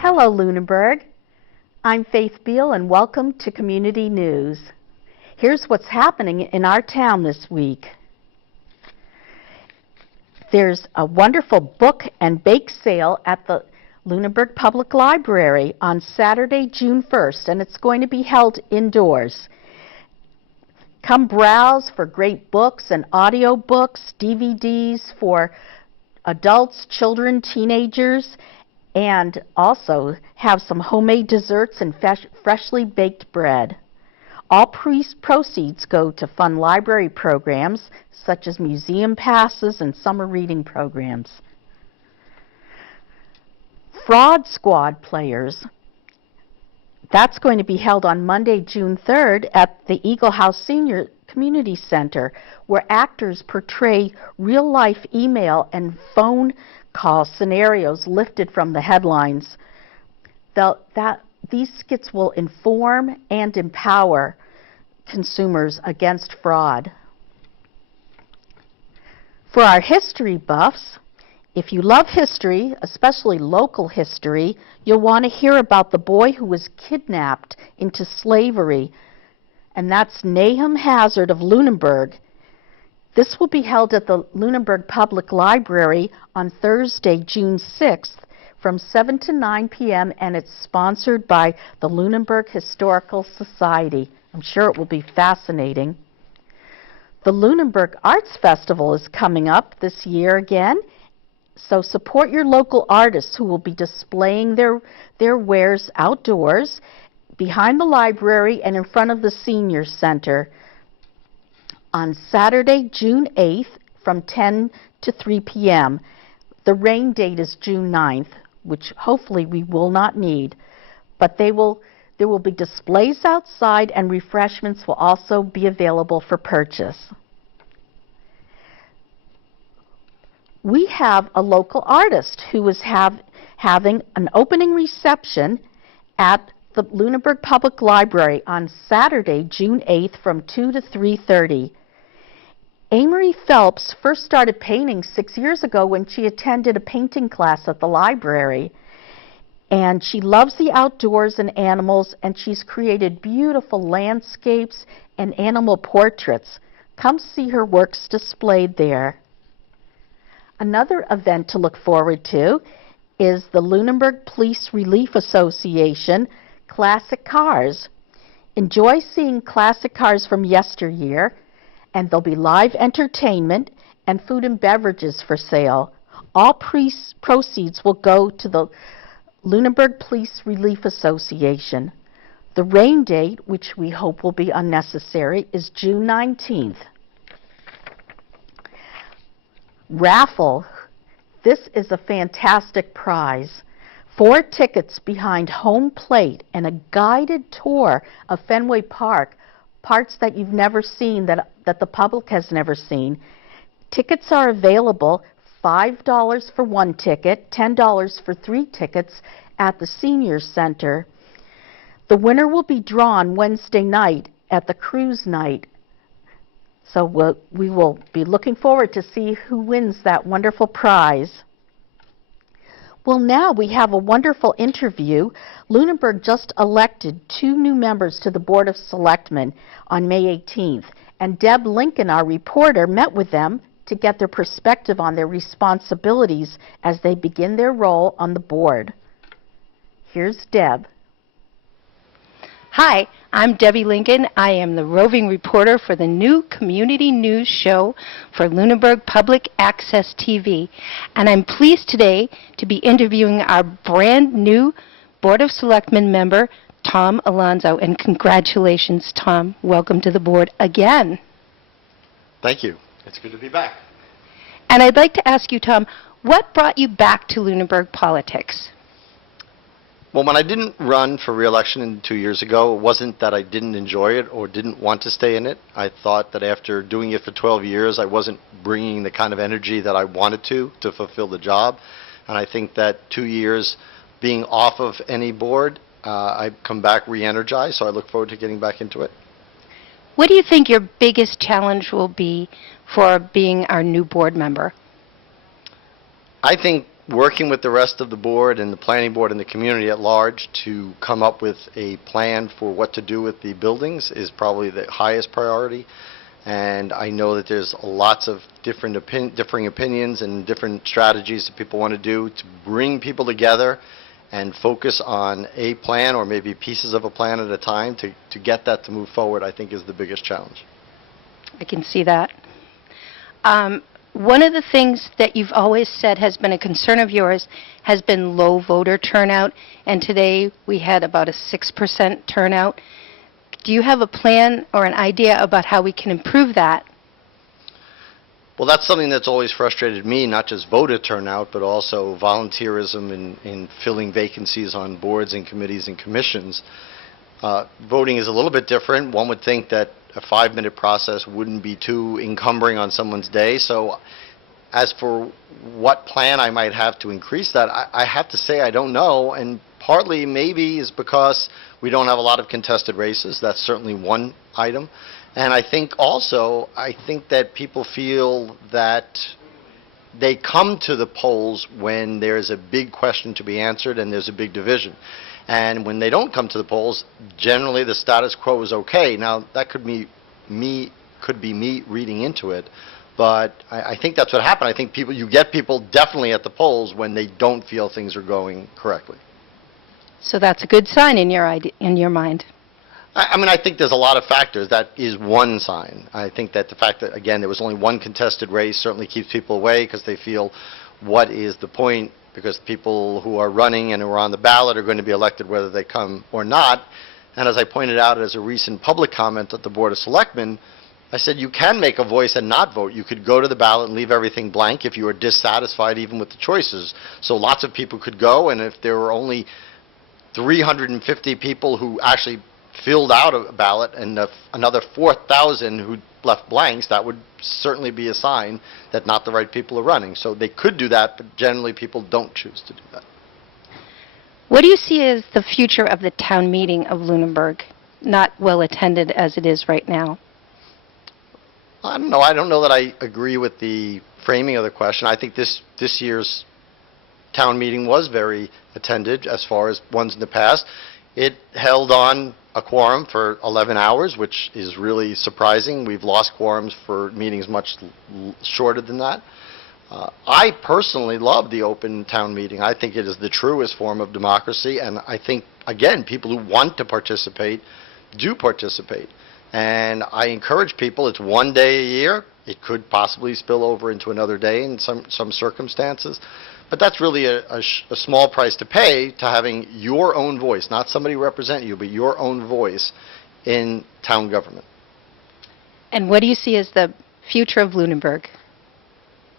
Hello, Lunenburg. I'm Faith Beal, and welcome to Community News. Here's what's happening in our town this week. There's a wonderful book and bake sale at the Lunenburg Public Library on Saturday, June 1st, and it's going to be held indoors. Come browse for great books and audio books, DVDs for adults, children, teenagers, and also have some homemade desserts and freshly baked bread. All proceeds go to fund library programs such as museum passes and summer reading programs. Fraud Squad Players, that's going to be held on Monday, June 3rd at the Eagle House Senior Community Center, where actors portray real-life email and phone call scenarios lifted from the headlines. These skits will inform and empower consumers against fraud. For our history buffs, if you love history, especially local history, you'll want to hear about the boy who was kidnapped into slavery, and that's Nahum Hazard of Lunenburg. This will be held at the Lunenburg Public Library on Thursday, June 6th from 7 to 9 p.m. and it's sponsored by the Lunenburg Historical Society. I'm sure it will be fascinating. The Lunenburg Arts Festival is coming up this year again, so support your local artists who will be displaying their wares outdoors behind the library and in front of the Senior Center on Saturday, June 8th from 10 to 3 p.m. The rain date is June 9th, which hopefully we will not need, but there will be displays outside and refreshments will also be available for purchase. We have a local artist who is having an opening reception at the Lunenburg Public Library on Saturday, June 8th from 2 to 3:30. Amory Phelps first started painting 6 years ago when she attended a painting class at the library. And she loves the outdoors and animals, and she's created beautiful landscapes and animal portraits. Come see her works displayed there. Another event to look forward to is the Lunenburg Police Relief Association Classic Cars. Enjoy seeing classic cars from yesteryear, and there'll be live entertainment and food and beverages for sale. All proceeds will go to the Lunenburg Police Relief Association. The rain date, which we hope will be unnecessary, is June 19th. Raffle. This is a fantastic prize. 4 tickets behind home plate and a guided tour of Fenway Park, parts that you've never seen, that the public has never seen. Tickets are available, $5 for 1 ticket, $10 for 3 tickets at the Senior Center. The winner will be drawn Wednesday night at the cruise night. So we will be looking forward to see who wins that wonderful prize. Well, now we have a wonderful interview. Lunenburg just elected 2 new members to the Board of Selectmen on May 18th, and Deb Lincoln, our reporter, met with them to get their perspective on their responsibilities as they begin their role on the board. Here's Deb. Hi, I'm Debbie Lincoln. I am the roving reporter for the new community news show for Lunenburg Public Access TV. And I'm pleased today to be interviewing our brand new Board of Selectmen member, Tom Alonso. And congratulations, Tom. Welcome to the board again. Thank you. It's good to be back. And I'd like to ask you, Tom, what brought you back to Lunenburg politics? Well, when I didn't run for re-election 2 years ago, it wasn't that I didn't enjoy it or didn't want to stay in it. I thought that after doing it for 12 years, I wasn't bringing the kind of energy that I wanted to fulfill the job. And I think that 2 years being off of any board, I've come back re-energized, so I look forward to getting back into it. What do you think your biggest challenge will be for being our new board member? I think working with the rest of the board and the planning board and the community at large to come up with a plan for what to do with the buildings is probably the highest priority. And I know that there's lots of different differing opinions and different strategies that people want to do to bring people together and focus on a plan or maybe pieces of a plan at a time to get that to move forward, I think is the biggest challenge. I can see that. One of the things that you've always said has been a concern of yours has been low voter turnout, and today we had about a 6% turnout. Do you have a plan or an idea about how we can improve that? Well, that's something that's always frustrated me, not just voter turnout, but also volunteerism in filling vacancies on boards and committees and commissions. Voting is a little bit different. One would think that a 5-minute process wouldn't be too encumbering on someone's day. So as for what plan I might have to increase that, I have to say I don't know. And partly maybe is because we don't have a lot of contested races. That's certainly one item. And I think also, I think that people feel that they come to the polls when there's a big question to be answered and there's a big division. And when they don't come to the polls, generally the status quo is okay. Now, that could be me reading into it, but I think that's what happened. I think you get people definitely at the polls when they don't feel things are going correctly. So that's a good sign in your mind. I mean, I think there's a lot of factors. That is one sign. I think that the fact that, again, there was only one contested race certainly keeps people away because they feel, what is the point? Because people who are running and who are on the ballot are going to be elected whether they come or not. And as I pointed out as a recent public comment at the Board of Selectmen, I said you can make a voice and not vote. You could go to the ballot and leave everything blank if you are dissatisfied even with the choices. So lots of people could go, and if there were only 350 people who actually filled out a ballot and another 4,000 who left blanks, that would certainly be a sign that not the right people are running. So they could do that, but generally people don't choose to do that. What do you see as the future of the town meeting of Lunenburg, not well attended as it is right now? I don't know. I don't know that I agree with the framing of the question. I think this year's town meeting was very attended as far as ones in the past. It held on a quorum for 11 hours, which is really surprising. We've lost quorums for meetings much shorter than that. I personally love the open town meeting. I think it is the truest form of democracy, and I think, again, people who want to participate do participate. And I encourage people, it's one day a year. It could possibly spill over into another day in some circumstances. But that's really a small price to pay to having your own voice, not somebody represent you, but your own voice in town government. And what do you see as the future of Lunenburg?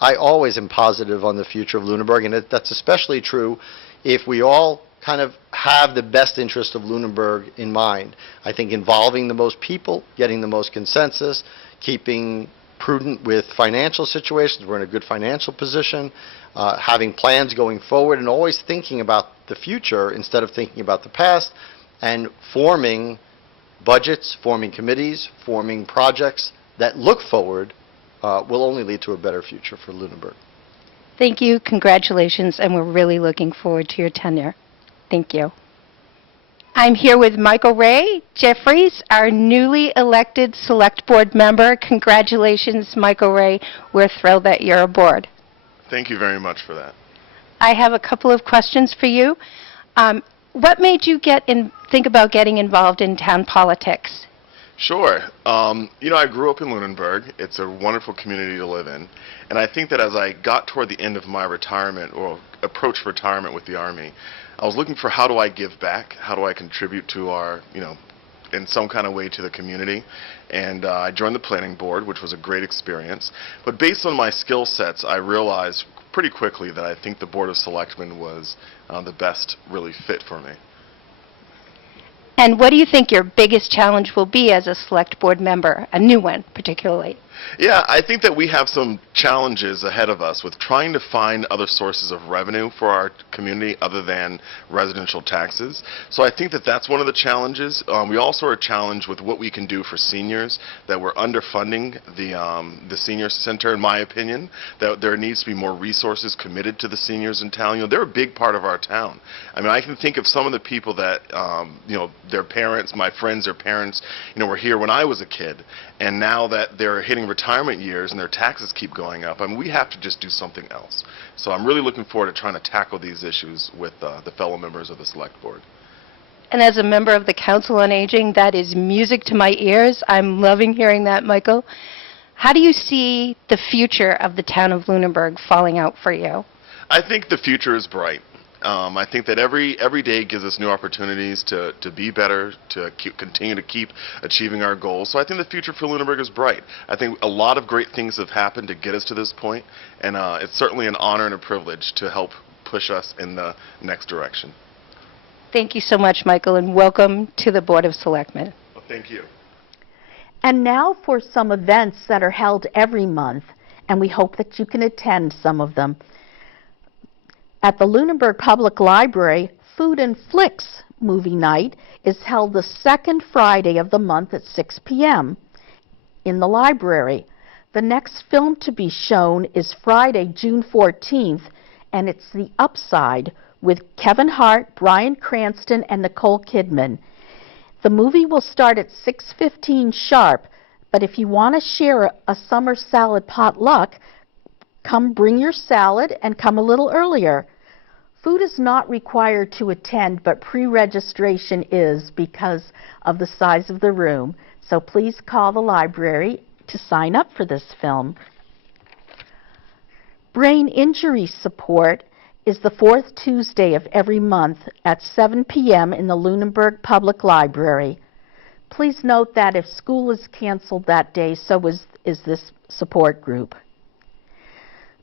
I always am positive on the future of Lunenburg, and that's especially true if we all kind of have the best interest of Lunenburg in mind. I think involving the most people, getting the most consensus, keeping prudent with financial situations. We're in a good financial position, having plans going forward, and always thinking about the future instead of thinking about the past, and forming budgets, forming committees, forming projects that look forward will only lead to a better future for Lunenburg. Thank you, congratulations, and we're really looking forward to your tenure. Thank you. I'm here with Michael Ray Jeffries, our newly elected Select Board member. Congratulations, Michael Ray. We're thrilled that you're aboard. Thank you very much for that. I have a couple of questions for you. What made you think about getting involved in town politics? Sure. I grew up in Lunenburg. It's a wonderful community to live in. And I think that as I got toward the end of my retirement, or approached retirement with the Army, I was looking for how do I give back? How do I contribute to our, in some kind of way to the community? And I joined the planning board, which was a great experience. But based on my skill sets, I realized pretty quickly that I think the Board of Selectmen was the best really fit for me. And what do you think your biggest challenge will be as a select board member, a new one particularly? Yeah, I think that we have some challenges ahead of us with trying to find other sources of revenue for our community other than residential taxes. So I think that that's one of the challenges. We also are challenged with what we can do for seniors, that we're underfunding the senior center, in my opinion, that there needs to be more resources committed to the seniors in town. You know, they're a big part of our town. I mean, I can think of some of the people that, you know, their parents, my friends, their parents, you know, were here when I was a kid, and now that they're hitting retirement years and their taxes keep going up, I mean, we have to just do something else. So I'm really looking forward to trying to tackle these issues with the fellow members of the Select Board. And as a member of the Council on Aging, that is music to my ears. I'm loving hearing that, Michael. How do you see the future of the town of Lunenburg falling out for you? I think the future is bright. I think that every day gives us new opportunities to be better, to continue to keep achieving our goals. So I think the future for Lunenburg is bright. I think a lot of great things have happened to get us to this point, and it's certainly an honor and a privilege to help push us in the next direction. Thank you so much, Michael, and welcome to the Board of Selectmen. Well, thank you. And now for some events that are held every month, and we hope that you can attend some of them. At the Lunenburg Public Library, Food and Flicks movie night is held the second Friday of the month at 6 p.m. in the library. The next film to be shown is Friday, June 14th, and it's The Upside with Kevin Hart, Bryan Cranston, and Nicole Kidman. The movie will start at 6:15 sharp, but if you want to share a summer salad potluck, come bring your salad and come a little earlier. Food is not required to attend, but pre-registration is because of the size of the room. So please call the library to sign up for this film. Brain injury support is the fourth Tuesday of every month at 7 p.m. in the Lunenburg Public Library. Please note that if school is canceled that day, so is this support group.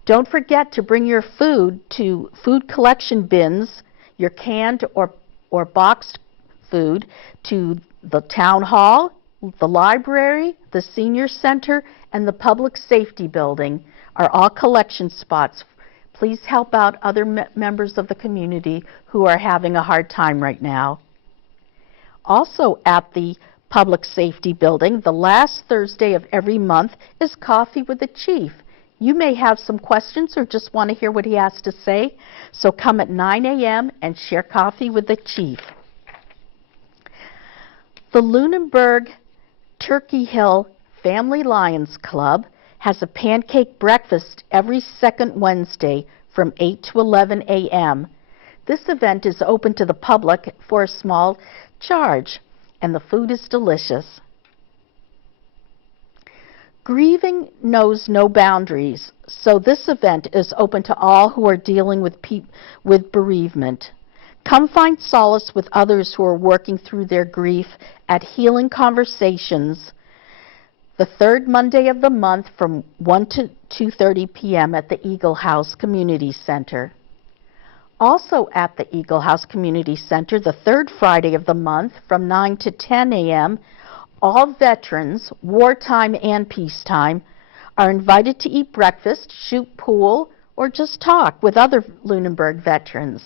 Don't forget to bring your food to food collection bins, your canned or boxed food, to the town hall, the library, the senior center, and the public safety building are all collection spots. Please help out other members of the community who are having a hard time right now. Also at the public safety building, the last Thursday of every month is Coffee with the Chief. You may have some questions or just want to hear what he has to say, so come at 9 a.m. and share coffee with the chief. The Lunenburg Turkey Hill Family Lions Club has a pancake breakfast every second Wednesday from 8 to 11 a.m. This event is open to the public for a small charge, and the food is delicious. Grieving knows no boundaries, so this event is open to all who are dealing with bereavement. Come find solace with others who are working through their grief at Healing Conversations, the third Monday of the month from 1 to 2:30 p.m. at the Eagle House Community Center. Also at the Eagle House Community Center, the third Friday of the month from 9 to 10 a.m., all veterans, wartime and peacetime, are invited to eat breakfast, shoot pool, or just talk with other Lunenburg veterans.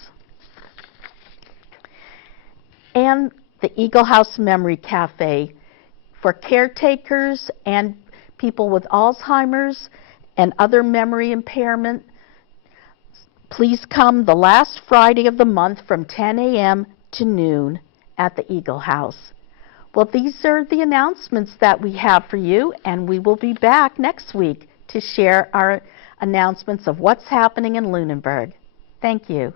And the Eagle House Memory Cafe for caretakers and people with Alzheimer's and other memory impairment. Please come the last Friday of the month from 10 a.m. to noon at the Eagle House. Well, these are the announcements that we have for you, and we will be back next week to share our announcements of what's happening in Lunenburg. Thank you.